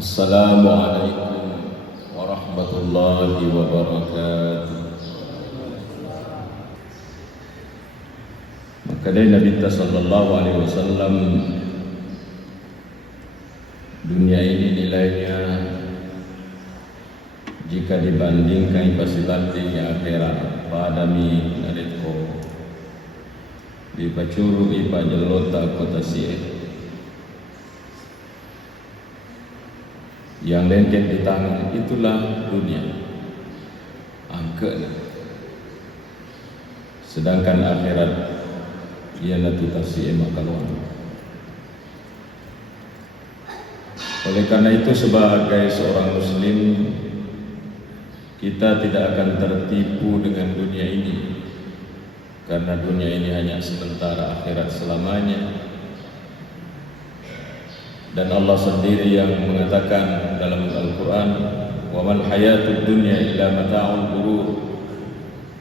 Assalamualaikum warahmatullahi wabarakatuh. Maka dari Nabi sallallahu alaihi wasallam, dunia ini nilainya jika dibandingkan pasti banding akhirat padami naretko di pacuru ipa jelota kota Sieh yang lengket di tangan, itulah dunia angkanya. Sedangkan akhirat ialah tutasi makaluan. Oleh karena itu, sebagai seorang muslim, kita tidak akan tertipu dengan dunia ini, karena dunia ini hanya sementara, akhirat selamanya. Dan Allah sendiri yang mengatakan dalam Al-Quran, wa mal hayatud dunya illa mata'ul ghurur.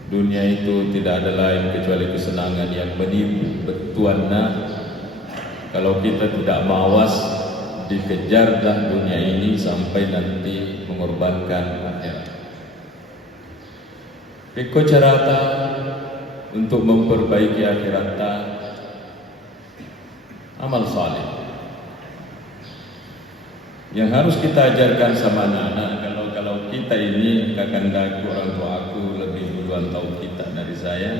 Dunia itu tidak ada lain kecuali kesenangan yang menipu. Betuanna, kalau kita tidak mawas, dikejar dah dunia ini sampai nanti mengorbankan akhirat. Riko carata untuk memperbaiki akhirat, amal saleh yang harus kita ajarkan sama anak-anak. Kalau kita ini, kakanda orang tua aku lebih duluan tahu kita dari saya,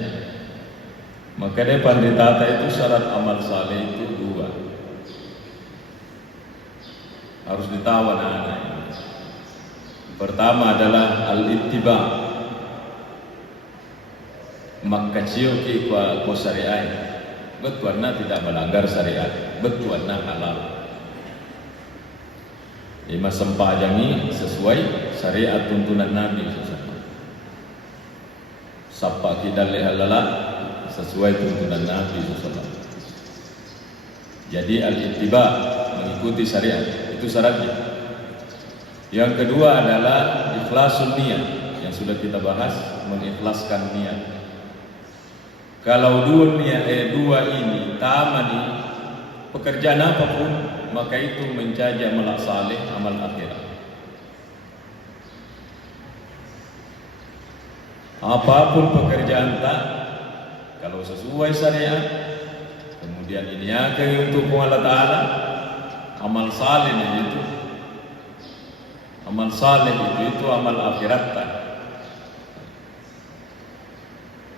maka dia pandai tata itu syarat amal saleh itu dua, harus ditahu anak-anak. Pertama adalah al-ittiba, makasio ki ko syariat, betuanna tidak melanggar syariat, betuanna halal. Lima sempajangi sesuai syariat tuntunan Nabi SAW. Sapa kidal halala sesuai tuntunan Nabi SAW. Jadi al-ittiba, mengikuti syariat, itu syaratnya. Yang kedua adalah ikhlasun niat, yang sudah kita bahas, mengikhlaskan niat. Kalau dua ini tamani pekerjaan apapun, maka itu menjadi amal saleh, amal akhirat. Apapun pekerjaan tak, kalau sesuai syariat, kemudian ini akan untuk Allah Ta'ala, amal saleh itu, amal saleh itu amal akhirat tak.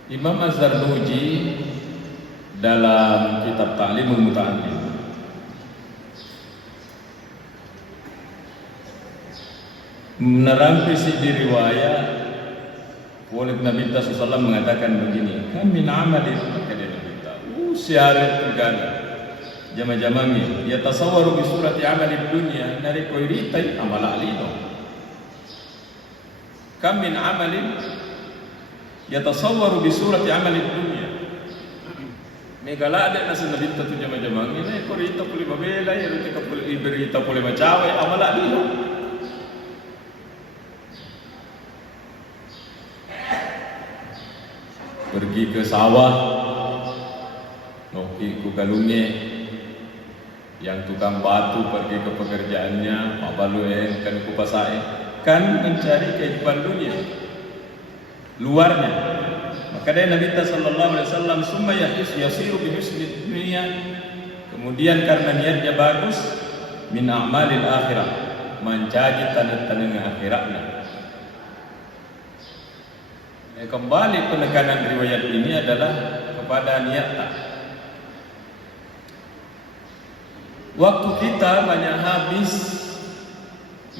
Imam Az-Zarnuji dalam kitab Ta'limul Muta'allim menerangkan di riwayat oleh Nabi SAW mengatakan begini, kan min amalin, maka dia berkata, syarat tergana jama-jamangnya ya tasawwaru bi surati amalid dunya nari koiritai amal alino. Kam min amalin ya tasawwaru bi surati amalid dunya. Megala ada nasa Nabi tu jama-jamangnya ni koirita puli babela ya rutika puli iberita puli macawe amal alino. Pergi ke sawah, noki ku galungnya, yang tukang batu pergi ke pekerjaannya, mabalue kan ku pasai, kan mencari kehidupan dunia, luarnya. Maka dari Nabi sallallahu alaihi wasallam, summa yasiru bi husni dunia, kemudian karena niatnya bagus, min a'malil akhirah, menjadi tanda-tanda akhiratnya. Kembali penekanan riwayat ini adalah kepada niat tak. Waktu kita banyak habis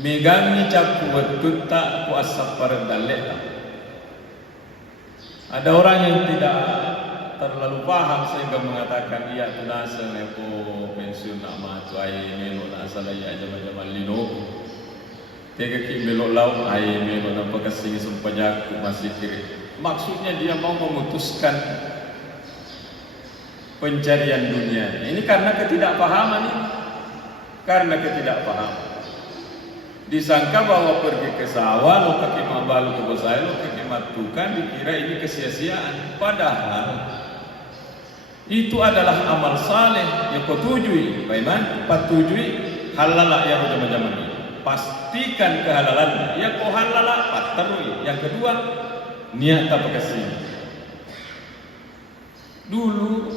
megangi capu wetut tak puasa perdalek tak. Ada orang yang tidak terlalu paham sehingga mengatakan iya tunasa neko pensiun nak matu ai melo nak salah ya jama-jama lino. Tega ki melok laut air melok nampak kasih sempajaku masih kiri. Maksudnya dia mau memutuskan pencarian dunia. Ini karena ketidakpahaman ini. Karena ketidakpahaman. Disangka bahwa pergi ke sawah, lo kaki mabalu ke bosai, lo kaki matukan, dikira ini kesia-siaan. Padahal itu adalah amal saleh yang kau tujui. Bagaimana? Patujui halal ya macam-macam ini. pastikan kehalalannya. Ya kau halala paterui. Yang kedua, niat apa kesini. Dulu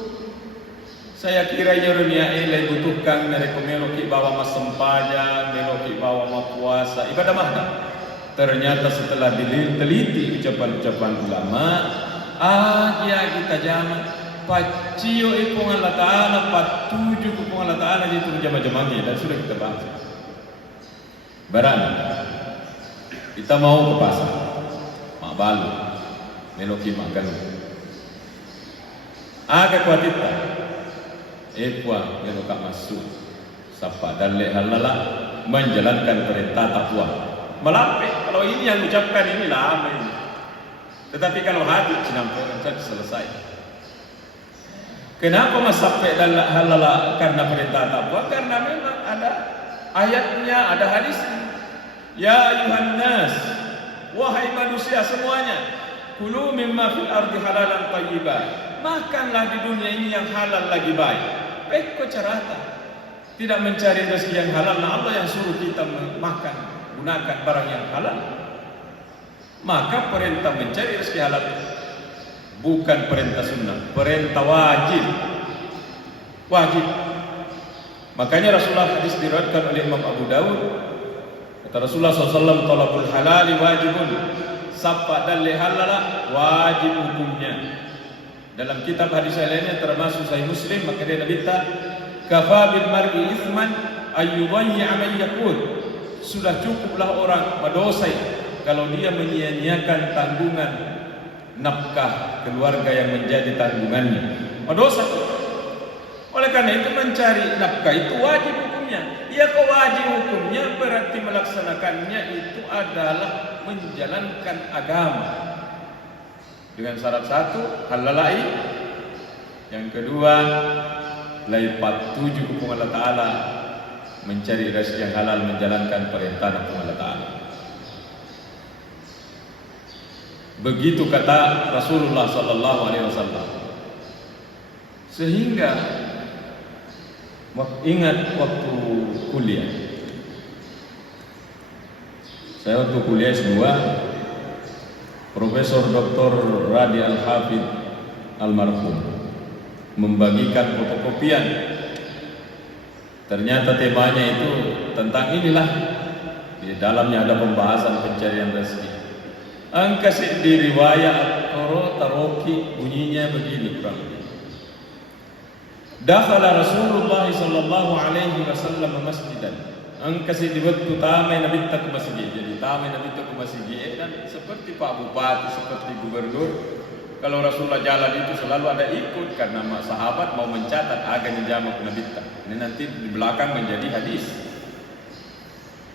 saya kira dunia ini butuhkan mereka meloki bawa mas sempaja, meloki bawa mas puasa, ibadah mana? Ternyata setelah diteliti ucapan-ucapan ulama, dia kita jaman pacio ipung Allah Ta'ala, patuju ipung Allah Ta'ala itu jama-jamanya, dan sudah kita bahas. Barang kita mau ke pasar, mak balu, meloki makan. Agak kuatita, epua meloka masuk, sapa dalek halala menjalankan perintah takwa. Melampai, kalau ini yang ucapkan ini lama ini. Tetapi kalau hati cinampuran saja selesai. Kenapa mas sampai dalek halala karena perintah takwa? Karena memang ada ayatnya, ada hadisnya. Ya ayuhan nas, wahai manusia semuanya, kulu mimma fil ardi halalan thayyibah. Makanlah di dunia ini yang halal lagi baik. Peko carata. Tidak mencari rezeki yang halal. Nah Allah yang suruh kita makan, gunakan barang yang halal. Maka perintah mencari rezeki halal bukan perintah sunnah, perintah wajib. Wajib. Makanya Rasulullah hadis diriwayatkan oleh Imam Abu Dawud. Kata Rasulullah SAW, talabul halali wajibun. Sapa dalil halala wajib hukumnya. Dalam kitab hadis lainnya termasuk Sahih Muslim, maka dia berkata, kafa bil mar'i ithman ayyudayya man yaqul. Sudah cukuplah orang berdosa kalau dia menyia-nyiakan tanggungan nafkah keluarga yang menjadi tanggungannya. Berdosa. Oleh karena itu mencari nafkah itu wajib hukumnya. Ya kau wajib hukumnya berarti melaksanakannya itu adalah menjalankan agama. Dengan syarat satu, halalai. Yang kedua, laipat tujuh hukum Allah Ta'ala, mencari rezeki yang halal, menjalankan perintah hukum Allah Ta'ala. Begitu kata Rasulullah SAW. Sehingga ingat waktu kuliah, saya waktu kuliah S2, Profesor Dr. Radi Al-Hafidh almarhum membagikan fotokopian. Ternyata temanya itu tentang inilah. Di dalamnya ada pembahasan pencarian rezeki. Angka di riwayat Taroki bunyinya begini kurang lebih. Dakhala Rasulullah sallallahu alaihi wasallam masjidan. Angkasi dibuat tamai Nabi tak ke masjid. Jadi tamai Nabi tak ke masjid dan seperti Pak Bupati, seperti gubernur, kalau Rasulullah jalan itu selalu ada ikut karena sahabat mau mencatat agar dijamak Nabi tak. Ini nanti di belakang menjadi hadis.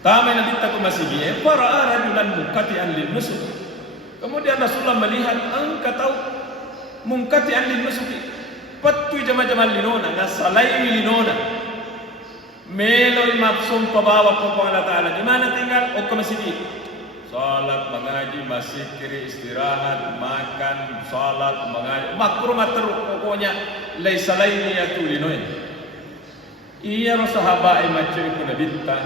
Tamai Nabi tak ke masjid. Para rajulan muqati'an lil nusuk. Kemudian Rasulullah melihat angka tahu muqati'an lil nusuk. Patu jama-jama linona, nasalai linona. Melo maksum pabawa ko Allah Ta'ala. Di mana tinggal? O ke masjid. Salat, mengaji, masjid kiri, istirahat, makan, salat, mengaji. Makruh terus pokoknya. Laisa laini yatulinoy. Iya sahabat macam itu Nabi ta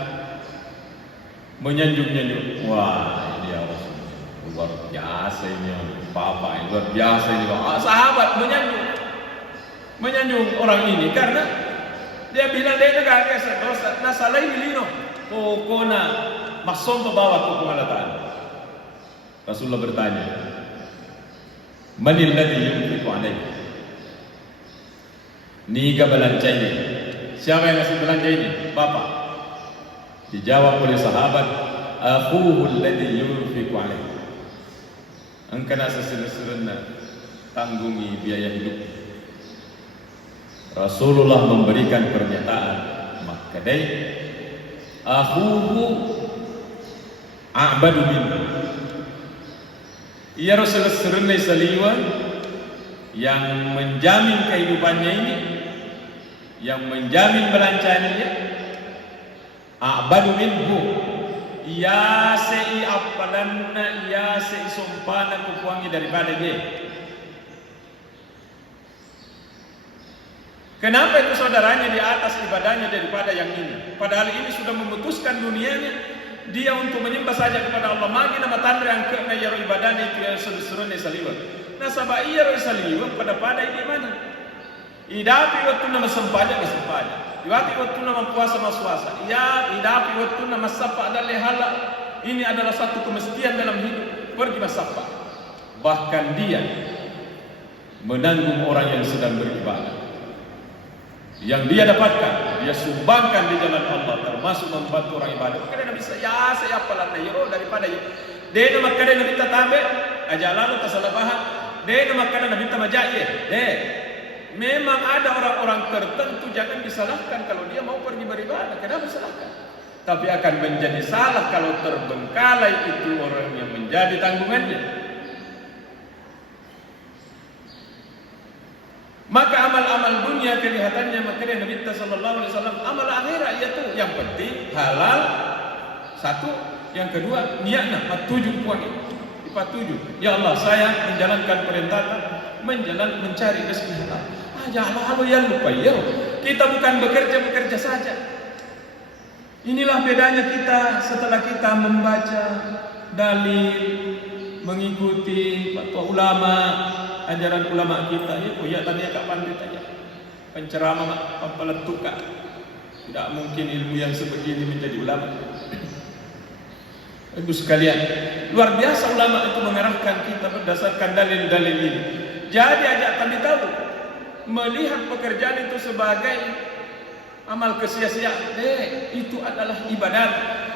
menyanjung-nyanjung. Wah, ini ya Rasul. Luar biasa ini. Bapak luar biasa ini. Sahabat menyanjung orang ini karena dia bilang dia negara dosa nasalai lino pokona masom bawa hukum Allah Ta'ala. Rasulullah bertanya, manil ladzi yunfiqu alaik? Niga belanja ini. Siapa yang ngasih belanja ini? Bapak. Dijawab oleh sahabat, akhuhu alladzi yunfiqu alaik. Engkau seserna tanggungi biaya hidup. Rasulullah memberikan pernyataan, maka dai akhuhu a'badu minhu. Ia Rasulullah serunai saliwan yang menjamin kehidupannya ini, yang menjamin belancaannya, a'badu minhu. Ia sei apalanna, ia sei sumpana kukuangi daripada dia. Kenapa itu saudaranya di atas ibadahnya daripada yang ini? Padahal ini sudah memutuskan dunianya, dia untuk menyembah saja kepada Allah. Magi nama tandre yang kena yaro ibadah itu yang seluruh saliwa. Nah sabah yaro saliwa pada ini mana? Idapi waktu nama sempaja ke sempaja. Idapi waktu nama puasa mas puasa. Ya idapi waktu nama sapa adalah lehala. Ini adalah satu kemestian dalam hidup. Pergi masapa. Bahkan dia menanggung orang yang sedang beribadah. Yang dia dapatkan, dia sumbangkan di jalan Allah, termasuk membantu orang ibadah. Maka dia bisa ya saya apalah yero daripada ya. Dia nama kada nabi tatabe aja lalu tasalabahan. Dia nama kada nabi tamajaye. Memang ada orang-orang tertentu jangan disalahkan kalau dia mau pergi beribadah. Kenapa disalahkan? Tapi akan menjadi salah kalau terbengkalai itu orang yang menjadi tanggungannya. Maka amal-amal dunia kelihatannya makanya Nabi sallallahu alaihi wasallam amal akhirat itu yang penting halal satu, yang kedua niatnya patuju puang patuju. Ya Allah saya menjalankan perintahmu mencari rezeki halal. Jangan lalu yang lupa ya. Kita bukan bekerja saja. Inilah bedanya kita setelah kita membaca dalil, mengikuti fatwa ulama, ajaran ulama kita. Ya tadi kapan ditanya? Penceramah peletukan. Tidak mungkin ilmu yang sebegini menjadi ulama. Ibu sekalian, luar biasa ulama itu mengarahkan kita berdasarkan dalil-dalil ini. Jadi ajak kami tahu melihat pekerjaan itu sebagai amal kesia-sia, itu adalah ibadat.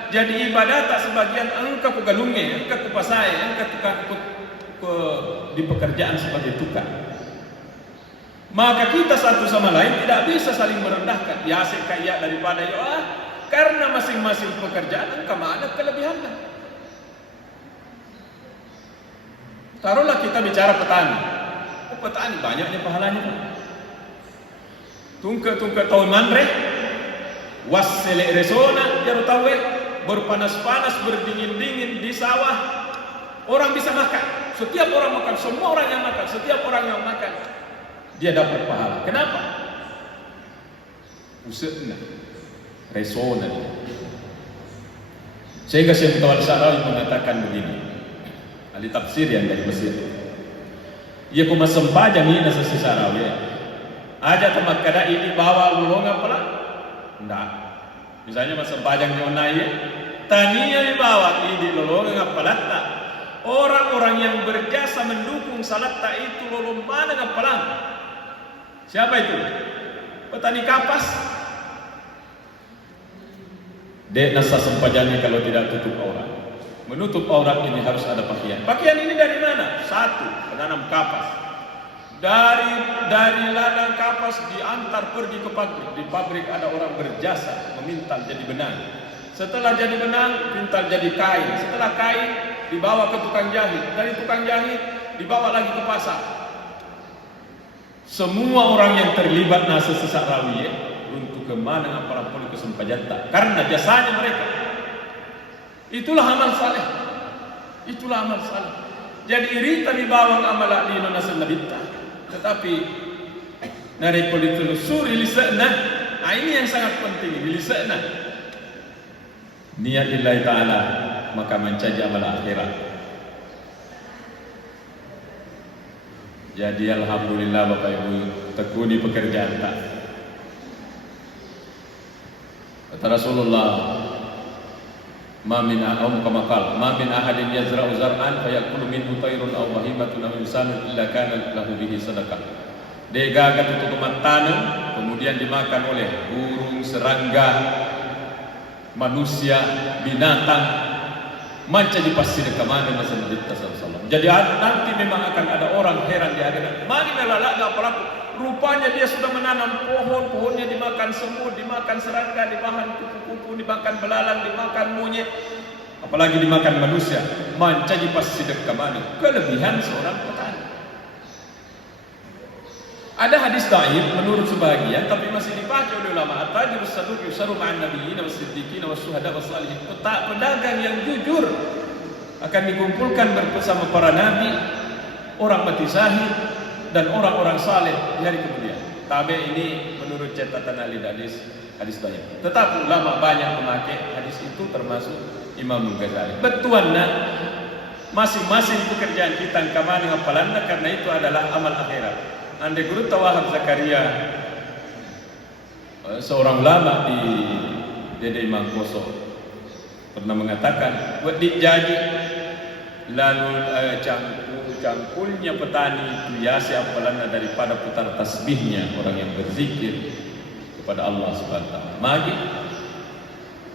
Jadi ibadat tak sebagian engkau pegalungnya, engkau kupasai, engkau tukang di pekerjaan sebagai tukang. Maka kita satu sama lain tidak bisa saling merendahkan. Ya sekaya daripada ya, karena masing-masing pekerjaan engkau ada kelebihannya. Taruhlah kita bicara petani. Petani banyaknya pahalanya. Tungke tahun manre wassele resona jaru tawe berpanas-panas berdingin-dingin di sawah orang bisa makan, setiap orang makan, semua orang yang makan, setiap orang yang makan dia dapat pahala. Kenapa? Usahanya resona. Sehingga Syekh Tawal Syarawi mengatakan begini, ahli tafsir yang dari Mesir, ia kuma sempajang ini nasa Syarawi aja temat kada ini bawa ulonga pula enggak. Misalnya masa pajang nyonai tania dibawa ini lolonga palatta. Orang-orang yang berjasa mendukung salatta itu lolong mana ngapalang. Siapa itu? Petani kapas. Dek nasa sempajangnya kalau tidak tutup aurat. Menutup aurat ini harus ada pakaian. Pakaian ini dari mana? Satu, penanam kapas. Dari ladang kapas diantar pergi ke pabrik. Di pabrik ada orang berjasa memintal jadi benang. Setelah jadi benang, pintal jadi kain. Setelah kain dibawa ke tukang jahit. Dari tukang jahit dibawa lagi ke pasar. Semua orang yang terlibat nasa sesak rawi untuk kemana apalagi ke sempajata karena jasanya mereka. Itulah amal saleh. Itulah amal saleh. Jadi irita dibawa amal di nasa nabita. Tetapi dari politelusuri lisana, nah ini yang sangat penting lisana. Niat lillahi ta'ala maka mencaji amal akhirat. Jadi alhamdulillah Bapak Ibu tekuni pekerjaan tak. Kata Rasulullah, ma min ahadin yazra'u zar'an fayakulu minhu tayrun aw bahimatun aw insanun illa kana lahu bihi sadaqah. Dia gagal untuk tanam, kemudian dimakan oleh burung, serangga, manusia, binatang. Manca di pasir ke mana masa Nabi sallallahu. Jadi nanti memang akan ada orang heran di akhirat. Mari melalak enggak pelaku. Rupanya dia sudah menanam pohon, pohonnya dimakan semut, dimakan serangga, dimakan kupu-kupu, dimakan belalang, dimakan monyet, apalagi dimakan manusia. Manca di pasir ke mana? Kelebihan seorang petani. Ada hadis dhaif menurut sebagian tapi masih dipakai oleh ulama. At-tajir as-saduq yusaru ma'an nabiyyin was-siddiqin was-syuhada was-salihin. Pedagang yang jujur akan dikumpulkan bersama para nabi, orang mati syahid dan orang-orang saleh di hari kemudian. Tabe ini menurut catatan ahli hadis banyak. Tetapi ulama banyak memakai hadis itu termasuk Imam Ghazali. Betuanna masing-masing pekerjaan kita kamari ngapalanna karena itu adalah amal akhirat. Andai guru Tawahab Zakaria, seorang ulama di Dede Mangkoso, pernah mengatakan buat dijadi lalu cangkulnya petani itu yasi apalana daripada putar tasbihnya orang yang berzikir kepada Allah Subhanahu wa taala. Magi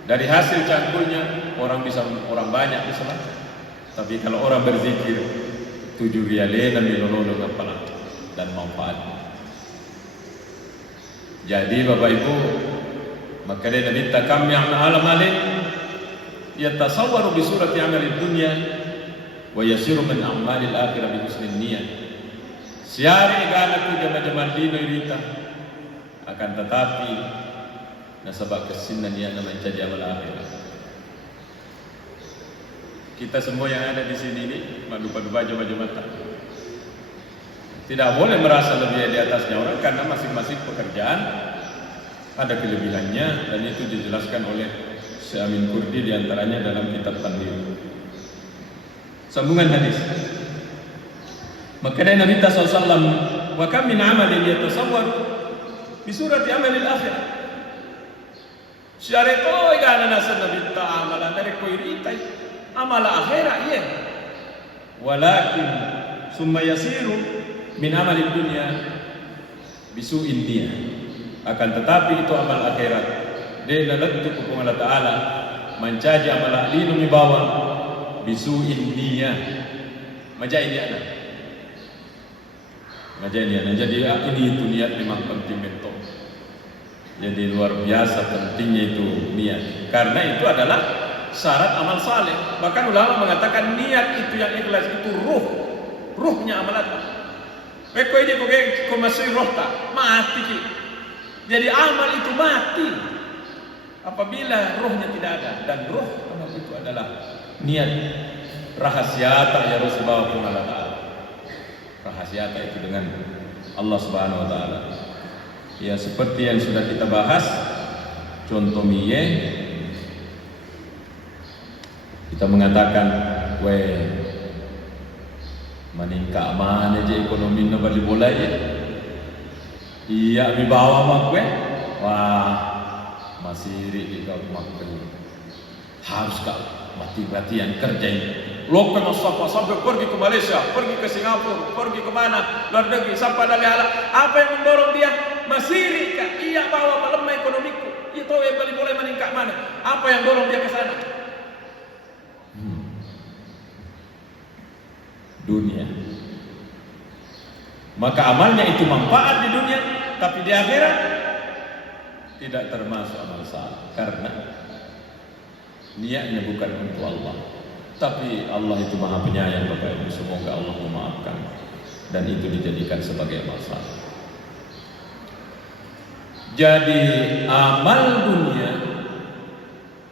dari hasil cangkulnya orang banyak bisa lah. Tapi kalau orang berzikir 7 riale dan milolono kepala dan manfaatnya. Jadi Bapak Ibu, maka dia minta kami yang alam alik yatasawwaru bi surati amalid dunya wa yasiru min a'malil akhirah bi husnin niyyah. Siari igana tu jama-jama dino irita akan tetapi nasabak kesinnan yang menjadi amal akhirat. Kita semua yang ada di sini ini madu-padu baju mata. Tidak boleh merasa lebih di atasnya orang karena masing-masing pekerjaan ada kelebihannya dan itu dijelaskan oleh Syekh Amin Kurdi diantaranya dalam kitab Tanbih. Sambungan hadis. Maka dari Nabi SAW, wa kam min amalin yatasawwar bi surati amalil akhirah. Syare ko igana nasa Nabi ta'amala dari ko iritai amal akhirat ya. Walakin summa yasiru min amalid dunya bisu'in dia. Akan tetapi itu amal akhirat. Dia nalattu ku Allah Ta'ala mencaji amal ahlinu mibawa bisu'in dia. Majai dia nak. Majai dia nak. Jadi ini itu niat memang penting betul. Jadi luar biasa pentingnya itu niat. Karena itu adalah syarat amal saleh. Bahkan ulama mengatakan niat itu yang ikhlas itu ruhnya amalan. Eko ini kok masih roh tak mati ki. Jadi amal itu mati apabila rohnya tidak ada dan roh amal itu adalah niat rahasiata ya Rasulullah Subhanahu wa taala. Rahasiata itu dengan Allah Subhanahu wa taala. Ya seperti yang sudah kita bahas contoh miye kita mengatakan meningkat mana je ekonomi na bali bola je. Iya mi bawa mak wah masih ri kau mak harus kau mati-matian kerja ini. Lokal sampai pergi ke Malaysia, pergi ke Singapura, pergi ke mana luar negeri sampai dari halal. Apa yang mendorong dia? Masih kah? Iya bawa melemah ekonomiku. Itu yang bali bola meningkat mana? Apa yang dorong dia ke sana? Dunia. Maka amalnya itu manfaat di dunia, tapi di akhirat tidak termasuk amal saleh karena niatnya bukan untuk Allah. Tapi Allah itu Maha Penyayang Bapak Ibu, semoga Allah memaafkan dan itu dijadikan sebagai amal saleh. Jadi amal dunia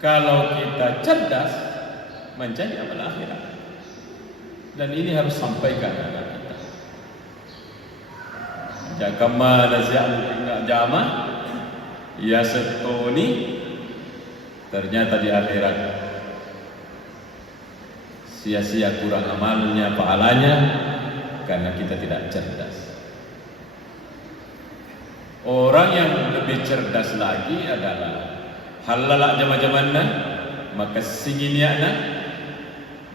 kalau kita cerdas menjadi amal akhirat. Dan ini harus sampaikan kepada kita. Jakama nasihat enggak jama, ya setoni ternyata di akhirat sia-sia kurang amalnya, pahalanya karena kita tidak cerdas. Orang yang lebih cerdas lagi adalah halal jama-jamanna, maka singiniana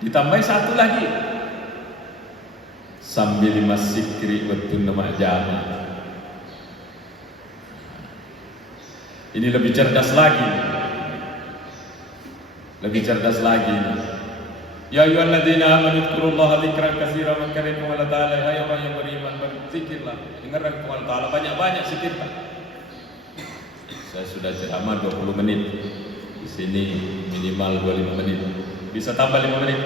ditambah satu lagi. Sambil masikri betul nama jama. Ini lebih cerdas lagi. Lebih cerdas lagi. Ya ayyuhalladzina amanu dzkurullaha dzikran katsiran wa dzkuru Allah Ta'ala. Hai orang yang beriman, berzikirlah. Dengarkan Allah Ta'ala banyak-banyak zikirlah. Saya sudah ceramah 20 menit. Di sini minimal 25 menit. Bisa tambah 5 menit.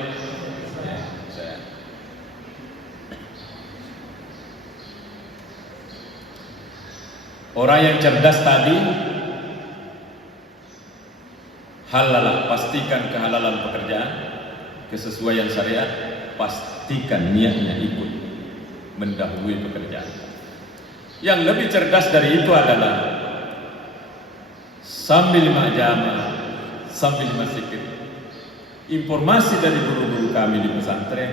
Orang yang cerdas tadi halal, pastikan kehalalan pekerjaan, kesesuaian syariat, pastikan niatnya ikut mendahului pekerjaan. Yang lebih cerdas dari itu adalah sambil ma'jama, sambil masikir. Informasi dari guru-guru kami di pesantren,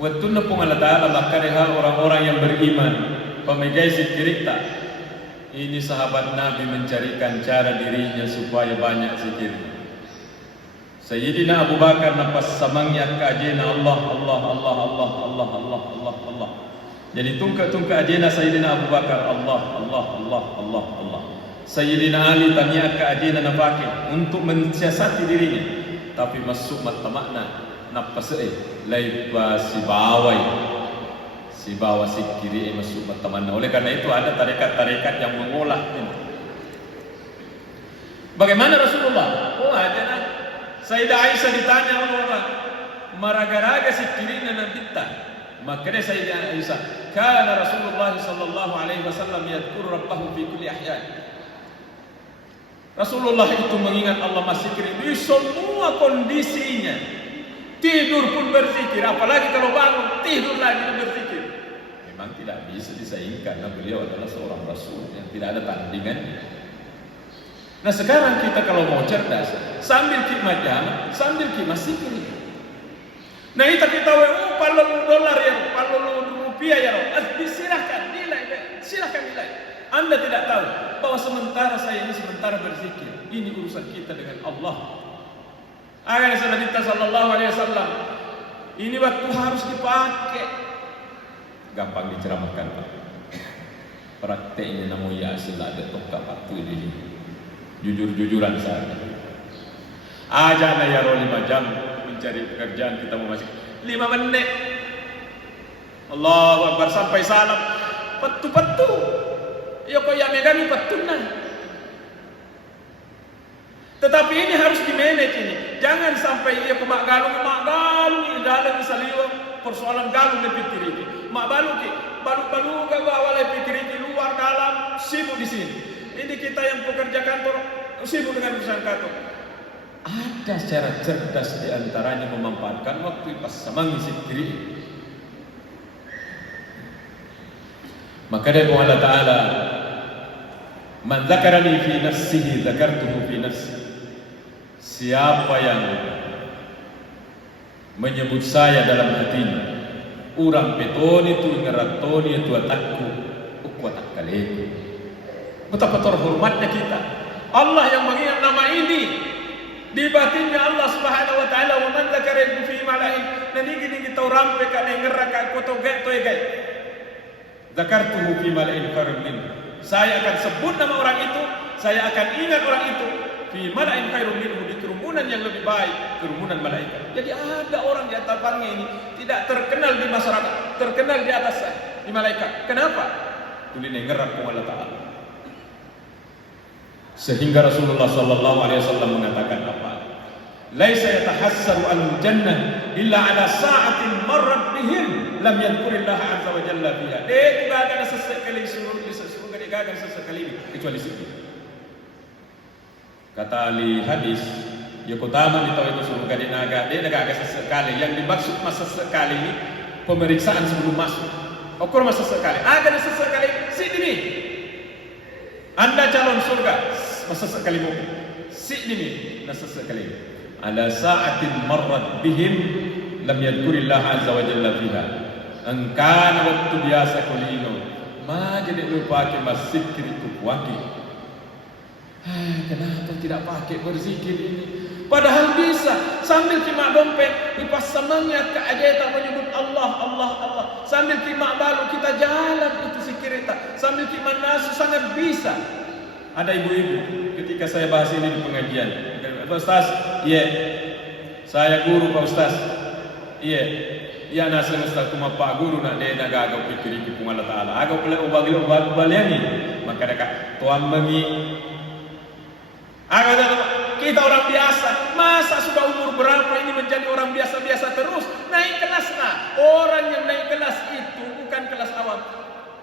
waktu nepung Allah Ta'ala makareha orang-orang yang beriman, pemegai zikirita. Ini sahabat Nabi mencarikan cara dirinya supaya banyak zikir. Sayyidina Abu Bakar nafas samangnya kajena Allah, Allah, Allah, Allah, Allah, Allah, Allah, Allah. Jadi tungka ajena Sayyidina Abu Bakar Allah, Allah, Allah, Allah, Allah. Sayyidina Ali tanya ke ajena nafaki untuk mensiasati dirinya, tapi masuk mata makna nafas laiba si bawa si kiri masuk mata makna. Oleh karena itu ada tarekat-tarekat yang mengolah ini. Bagaimana Rasulullah? Oh ajana Sayyidah Aisyah ditanya orang maragaraga si kiri nabita. Maka dia Sayyidah Aisyah, kana Rasulullah sallallahu alaihi wasallam yadhkur rabbahu fi kulli ahyan. Rasulullah itu mengingat Allah masikir di semua kondisinya. Tidur pun berzikir, apalagi kalau bangun tidur lagi berzikir. Memang tidak bisa disaingkan karena beliau adalah seorang rasul yang tidak ada tandingannya. Nah sekarang kita kalau mau cerdas, sambil khidmat jamaah, sambil khidmat zikir. Nah itu kita pallu dolar ya, pallu rupiah ya, silahkan nilai, silahkan nilai. Anda tidak tahu bahwa sementara saya ini sementara berzikir, ini urusan kita dengan Allah. Agar Nabi sallallahu alaihi wasallam, ini waktu harus dipakai. Gampang diceramahkan Pak. Prakteknya namun ya sila ada tokak waktu ini. Jujur-jujuran saja. Aja ya 5 jam mencari pekerjaan, kita mau masuk 5 menit. Allahu Akbar sampai salam. Petu-petu. Ya kok ya megani petuna. Tetapi ini harus di-manage ini. Jangan sampai ya mak galung dalam misalnya persoalan galung lebih pikir ini. Mak balu ke bawah lebih pikir ini, luar dalam sibuk di sini. Ini kita yang pekerja kantor sibuk dengan urusan kantor. Ada cara cerdas di antaranya memanfaatkan waktu pas sama ngisi kiri. Maka dari Allah Ta'ala, man zakarani fi nafsihi zakartuhu fi nafsi. Siapa yang menyebut saya dalam hatinya, urang petoni tu ngeratoni tu atakku ukwatak kaleku. Betapa terhormatnya kita. Allah yang mengingat nama ini di batinnya Allah Subhanahu wa taala, wa man zakarani fi malain. Dan ini kita rampe ka ngeraka koto geto gai. Zakartuhu fi malain karumin. Saya akan sebut nama orang itu, saya akan ingat orang itu fi malain khairum minhu, di kerumunan yang lebih baik, kerumunan malaikat. Jadi ada orang di hadapannya ini tidak terkenal di masyarakat, terkenal di atas di malaikat. Kenapa? Tuline ngerak ku Allah Ta'ala. Sehingga Rasulullah sallallahu alaihi wasallam mengatakan apa? Laisa yatahassaru al-jannah illa ala sa'atin marrat bihim lam yadhkurillah azza wa jalla fiha. Dia juga akan sesekali surga akan sesekali kecuali situ. Kata ahli hadis, ya utama di tahu itu surga di naga, dia agak sesekali. Yang dimaksud masa sekali ini pemeriksaan sebelum masuk. Ukur masa sekali, ada sesekali sini. Anda calon surga masa sekali mau sini masa sekali. Ala sa'atin marrat bihim lam yadhkurillah azza wa jalla fiha. Engkana waktu biasa kulino ma jadi lupa ke masjid itu wakil. Kenapa tidak pakai berzikir ini? Padahal bisa sambil kimak dompet lipas semangat keajaiban menyebut Allah, Allah, Allah. Sambil kimak balu kita jalan itu zikir kita. Sambil kimak nasu sangat bisa. Ada ibu-ibu ketika saya bahas ini di pengajian. Pak Ustaz, iya. Saya guru Pak Ustaz. Iya. Ya nasa Ustaz kuma Pak guru nak dia nak agak pikir ikut Allah Ta'ala. Agak boleh ni. Maka dekat tuan mengi. Agak kita orang biasa. Masa sudah umur berapa ini menjadi orang biasa-biasa terus? Naik kelas nah. Orang yang naik kelas itu bukan kelas awam.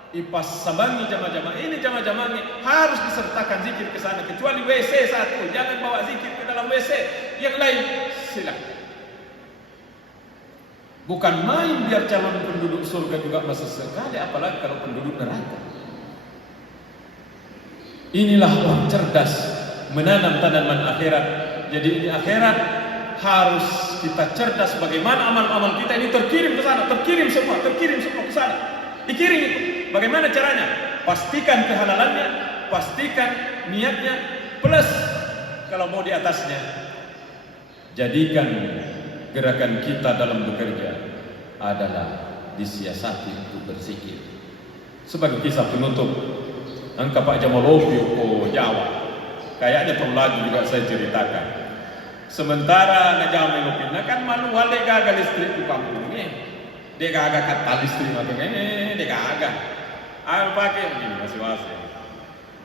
Ipas sabangi jamaah-jamaah ini jamaah-jamaah ini harus disertakan zikir ke sana, kecuali WC satu, jangan bawa zikir ke dalam WC. Yang lain silakan. Bukan main biar calon penduduk surga juga masuk sekali, apalagi kalau penduduk neraka. Inilah orang cerdas menanam tanaman akhirat. Jadi di akhirat harus kita cerdas bagaimana amal-amal kita ini terkirim ke sana, terkirim semua ke sana. Dikirim itu. Bagaimana caranya? Pastikan kehalalannya, pastikan niatnya, plus kalau mau di atasnya, jadikan gerakan kita dalam bekerja adalah disiasati untuk berzikir. Sebagai kisah penutup, angka Pak Jamalobi ke Jawa, kayaknya terlalu laju juga saya ceritakan. Sementara Najami Lupina kan malu wale gagal listrik di kampungnya, dia gagal kata listrik makanya dia gagal. Ayo pakai begini masing-masing.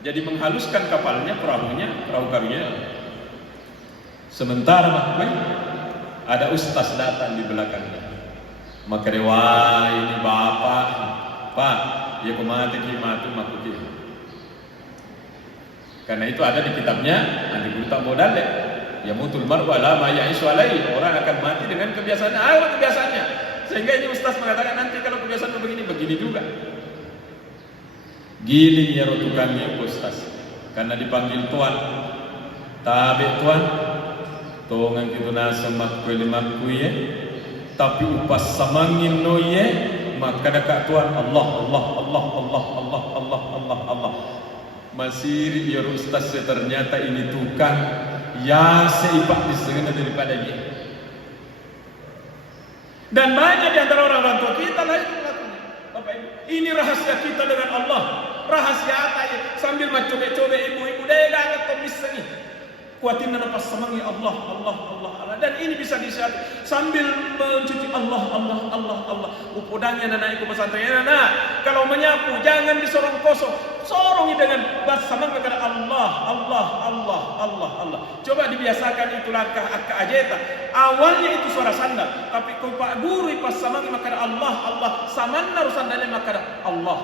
Jadi menghaluskan kapalnya, perahu karunya. Sementara ada ustaz datang di belakangnya. Maka dia, wah ini bapak, pak, ya kumati kimatu makuti. Karena itu ada di kitabnya, anti buta modal ya mutul mar'u ala ma ya'isu alaihi. Orang akan mati dengan kebiasaannya, kebiasaannya. Sehingga ini ustaz mengatakan nanti kalau kebiasaan begini juga. Giling ya rotukannya ustaz. Karena dipanggil tuan, tabe tuan, tongan kita nasa makku ya. Tapi upas samangin no ye, maka dekat tuan Allah. Masih ya ustaz ternyata ini tukang ya seipak disengena daripada dia. Dan banyak di antara orang-orang tua kita lah itu melakukannya. Bapak Ibu, ini rahasia kita dengan Allah. Rahasia apa ya? Sambil mencoba-coba ibu-ibu daya gak bisa nih. Kuatin nafas semangi Allah. Dan ini bisa disihat sambil mencuci Allah. Upodanya naik ke pesantren. Nah, kalau menyapu jangan disorong kosong. Sorongi dengan bahasa semangat kepada Allah. Coba dibiasakan itu langkah ajeta. Awalnya itu suara sandal, tapi kalau Pak Guru pas semangat kepada Allah. Samanna sandalnya maka Allah.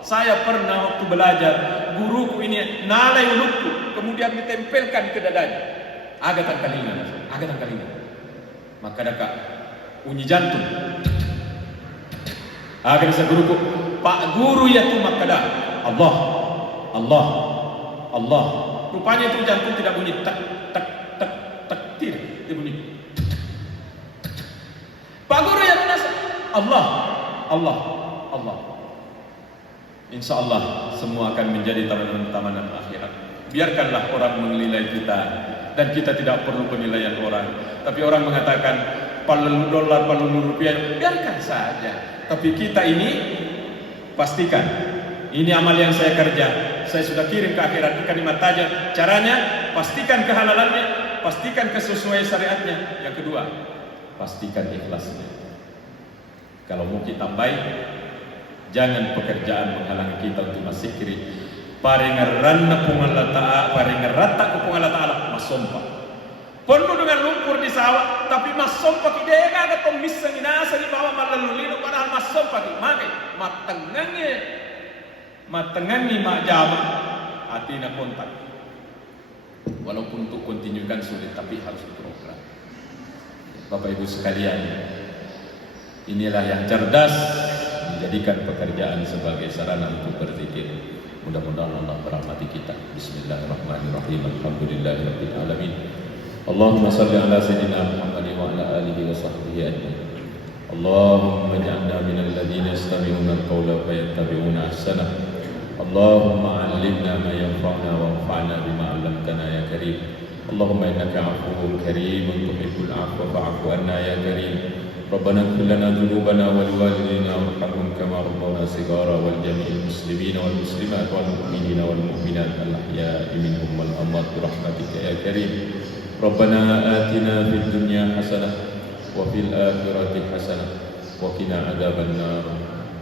Saya pernah waktu belajar, guruku ini nalai ulukku, kemudian ditempelkan ke dadanya. Agatan kalingan. Maka dekat bunyi jantung. Agar saya guruku, Pak Guru ya tu maka dah Allah. Rupanya itu jantung tidak bunyi tak, tidak, dia bunyi. Pak Guru ya tu Allah. Insya Allah semua akan menjadi tamanan akhirat. Biarkanlah orang menilai kita, dan kita tidak perlu penilaian orang. Tapi orang mengatakan palu dolar, palu rupiah, biarkan saja. Tapi kita ini pastikan ini amal yang saya kerja, saya sudah kirim ke akhirat. Kalimat tajam. Caranya pastikan kehalalannya, pastikan kesesuaian syariatnya. Yang kedua, pastikan ikhlasnya. Kalau mau kita baik, jangan pekerjaan menghalangi kita untuk masikri. Paringeranna pungalla ta'a, paringerata kupungalla ta'ala masompa. Penuh dengan lumpur di sawah, tapi masompa kidega aga tomis sanginasa di bawah malalulino padahal masompa ki mage matengangi mak jama atina kontak. Walaupun untuk kontinukan sulit, tapi harus program. Bapak Ibu sekalian, inilah yang cerdas menjadikan pekerjaan sebagai sarana untuk berzikir. Mudah-mudahan Allah merahmati kita. Bismillahirrahmanirrahim. Alhamdulillahirabbil alamin. Allahumma shalli ala sayyidina Muhammad wa ala alihi wa sahbihi ajmain. Allahumma ij'alna minal ladzina yastami'una al-qawla fa yattabi'una ahsanah. Allahumma 'allimna ma yanfa'una wanfa'na bima 'allamtana ya karim. Allahumma innaka 'afuwwun karimun tuhibbul 'afwa fa'fu 'anna ya karim. ربنا اغفر لنا ذنوبنا ولوالدينا وارحمهم كما ربونا صغارا ولجميع المسلمين والمسلمات والمؤمنين والمؤمنات الأحياء منهم والأموات برحمتك يا كريم. ربنا آتنا في الدنيا حسنة وفي الآخرة حسنة وقنا عذاب النار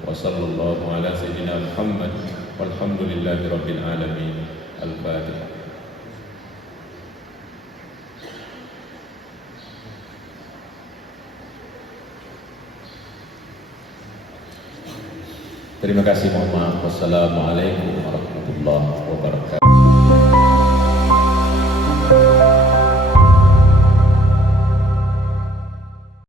وصلى الله على سيدنا محمد والحمد لله رب العالمين. الفاتحة. Terima kasih, mohon maaf. Wassalamualaikum warahmatullahi wabarakatuh.